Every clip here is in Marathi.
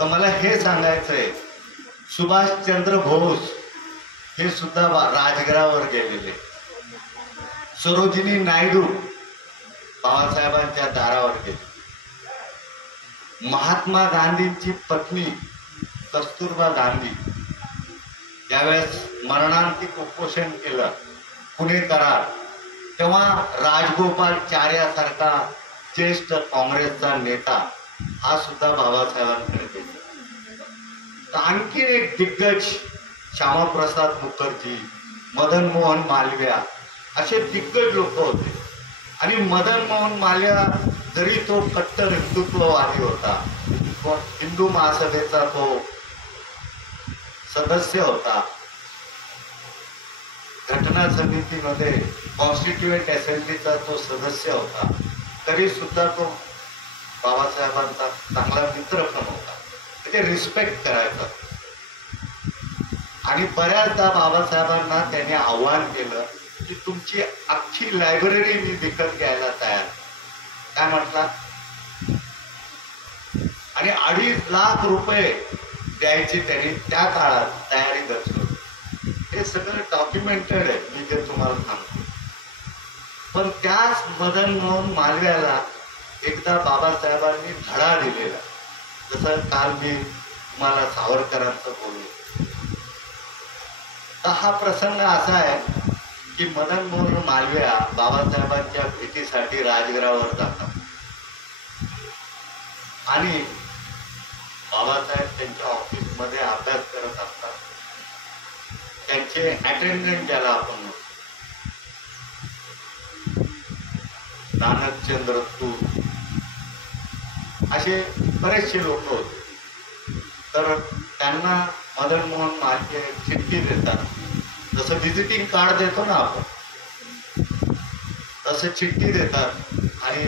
तर मला हे सांगायचंय, सुभाषचंद्र बोस हे सुद्धा राजगृहावर गेलेले, सरोजिनी नायडू बाबासाहेबांच्या दारावर गेले, महात्मा गांधींची पत्नी कस्तुरबा गांधी ज्यावेळेस मरणांतिक उपोषण केलं पुणे करार, तेव्हा राजगोपालचार्यासारखा ज्येष्ठ काँग्रेसचा नेता हा सुद्धा बाबासाहेबांकडे गेला. तर आणखी एक दिग्गज श्यामाप्रसाद मुखर्जी, मदन मोहन मालविया असे दिग्गज लोक होते. आणि मदन मोहन मालविया जरी तो कट्टर हिंदुत्ववादी होता, हिंदू महासभेचा तो सदस्य होता, घटना समितीमध्ये कॉन्स्टिट्युएंट असेंब्लीचा तो सदस्य होता, तरी सुद्धा तो बाबासाहेबांचा चांगला मित्र पण होता, म्हणजे रिस्पेक्ट करायचा. आणि बऱ्याचदा बाबासाहेबांना त्याने आव्हान केलं की तुमची अख्खी लायब्ररी मी विकत घ्यायला तयार. काय म्हटला? आणि 2.5 लाख रुपये द्यायची त्यांनी त्या काळात तयारी दर्शवली. हे सगळं डॉक्युमेंटेड आहे, मी ते तुम्हाला सांगतो. पण त्याच मदन मोहन मालवियाला एकदा बाबासाहेबांनी धडा दिलेला, जसं काल मी तुम्हाला सावरकरांचं बोललो. तर हा प्रसंग असा आहे की मदन मोहन मालविया बाबासाहेबांच्या भेटीसाठी राजगृहावर जातात आणि बाबासाहेब त्यांच्या ऑफिसमध्ये अभ्यास करत असतात. त्यांचे अटेंडंट ज्याला आपण म्हणतो, नानकचंद्र तूर असे बरेचसे लोक होते. तर त्यांना मदन मोहन मालविया चिठ्ठी देतात, जसं व्हिजिटिंग कार्ड देतो ना आपण, तसं चिठ्ठी देतात आणि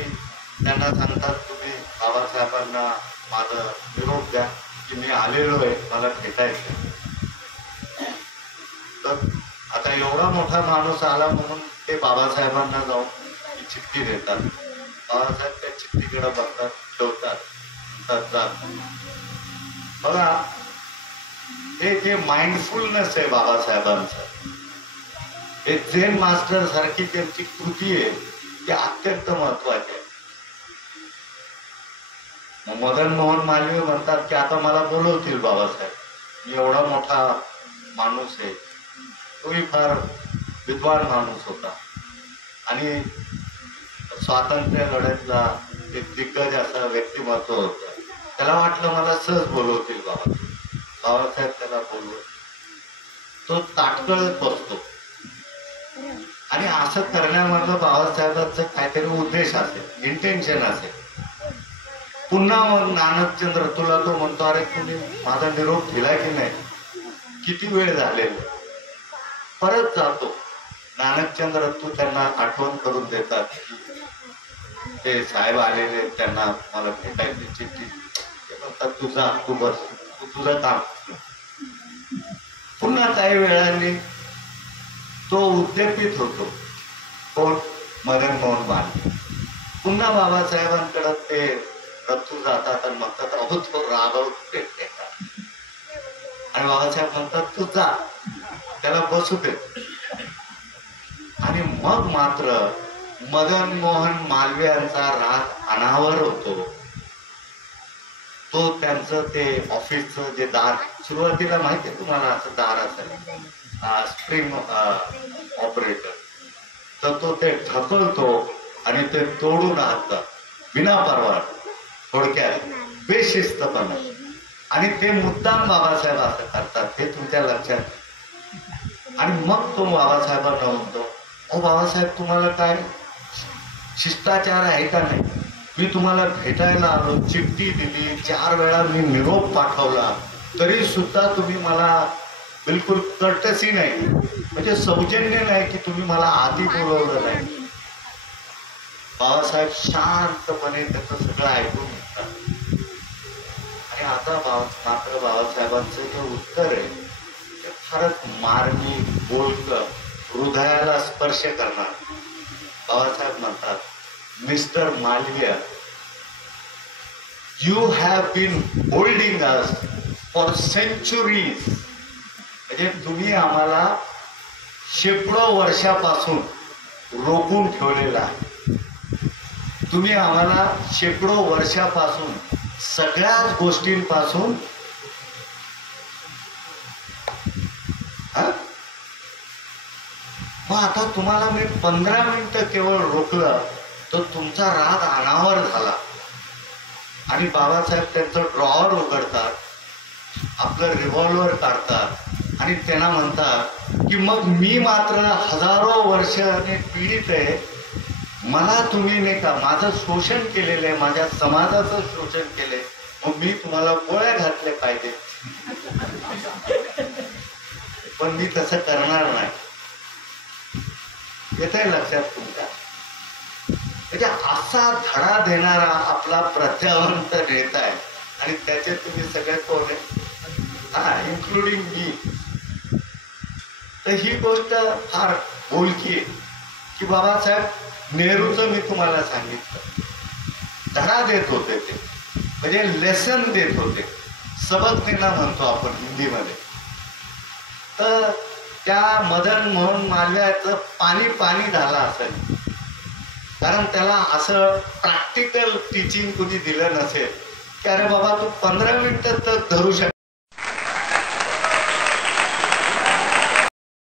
त्यांना सांगतात तुम्ही बाबासाहेबांना माझं निरोप द्या की मी आलेलो आहे, मला भेटायचं. तर आता एवढा मोठा माणूस आला म्हणून ते बाबासाहेबांना जाऊन ती चिठ्ठी देतात. बाबासाहेब त्या चिठ्ठीकडे बघतात, ठेवतात, जातात. बघा, हे जे माइंडफुलनेस आहे बाबासाहेबांचं, हे झेन मास्टर सारखी त्यांची कृती आहे, ती अत्यंत महत्वाची आहे. मदन मोहन मालवीय म्हणतात की आता मला बोलवतील बाबासाहेब, मी एवढा मोठा माणूस आहे. तोही फार विद्वान माणूस होता आणि स्वातंत्र्य लढ्यातला एक दिग्गज असा व्यक्तिमत्व होता. त्याला वाटलं मला सहज बोलवतील बाबासाहेब त्याला बोलवत. तो ताटकळत बसतो आणि असं करण्यामधलं बाबासाहेबांचं काहीतरी उद्देश असेल, इंटेन्शन असेल. पुन्हा मग नानकचंद्र तुला तो म्हणतो, अरे तुम्ही माझा निरोप दिला की नाही, किती वेळ झालेला. परत जातो. नानकचंद्र तू त्यांना आठवण करून देतात की ते साहेब आलेले, त्यांना मला भेटायची चिठ्ठी. ते म्हणतात तुझा तू बस, तू तुझं काम. पुन्हा काही वेळांनी तो उद्दीपित होतो. कोण? मदन मोहन मालवीय. पुन्हा बाबासाहेबांकडे ते रथू जातात आणि म्हणतात अहो तो रागवतो. आणि बाबासाहेब म्हणतात तू जा, त्याला बसू दे. आणि मग मात्र मदन मोहन मालवियांचा राग अनावर होतो. तो त्यांचं ते ऑफिसचं जे दार, सुरुवातीला माहिती आहे तुम्हाला असं दार असेल, स्प्रिंग ऑपरेटर, तर तो ते ढकलतो आणि ते तोडून आणतात विनापरवाना, थोडक्यात बेशिस्तपणा. आणि ते मुद्दाम बाबासाहेब असं करतात, हे तुमच्या लक्षात. आणि मग तो बाबासाहेबांना म्हणतो, अहो बाबासाहेब तुम्हाला काय शिष्टाचार आहे का नाही? मी तुम्हाला भेटायला आलो, चिठ्ठी दिली, 4 वेळा मी निरोप पाठवला, तरी सुद्धा तुम्ही मला बिलकुल कर्टसी नाही, म्हणजे सौजन्य नाही की तुम्ही मला आधी बोलवलं नाही. बाबासाहेब शांतपणे त्याचं सगळं ऐकून घेतात. आणि आता मात्र बाबासाहेबांचं जे उत्तर आहे ते फारच मार्मिक, बोलकं, हृदयाला स्पर्श करणार. बाबासाहेब म्हणतात, mister Malaviya, you have been holding us for centuries. म्हणजे तुम्ही आम्हाला शेकडो वर्षापासून रोखून ठेवलेला आहे. तुम्ही आम्हाला शेकडो वर्षापासून सगळ्याच गोष्टींपासून मग आता तुम्हाला मी 15 मिनिटं केवळ रोखलं तर तुमचा राग अनावर झाला. आणि बाबासाहेब त्यांचं ड्रॉवर उघडतात, आपलं रिव्हॉल्वर काढतात आणि त्यांना म्हणतात की मग मी मात्र हजारो वर्षाने पीडित आहे, मला तुम्ही नाही का माझं शोषण केलेलं आहे, माझ्या समाजाचं शोषण केलंय, मग मी तुम्हाला गोळ्या घातल्या पाहिजे, पण मी तसं करणार नाही. येतंय लक्षात तुमच्या? म्हणजे असा धडा देणारा आपला प्रज्ञावंत नेता आहे आणि त्याचे तुम्ही सगळे कोण आहे, इन्क्लुडिंग मी. तर ही गोष्ट फार बोलकी आहे की बाबासाहेब नेहरूचं मी तुम्हाला सांगितलं, धडा देत होते ते, म्हणजे लेसन देत होते, सबक देना म्हणतो आपण हिंदीमध्ये. तर त्या मदन मोहन मालवीयाचं पाणी पाणी झालं असेल, कारण त्याला असं प्रॅक्टिकल टीचिंग कुणी दिलं नसेल की अरे बाबा तू 15 मिनिटं तर धरू शकत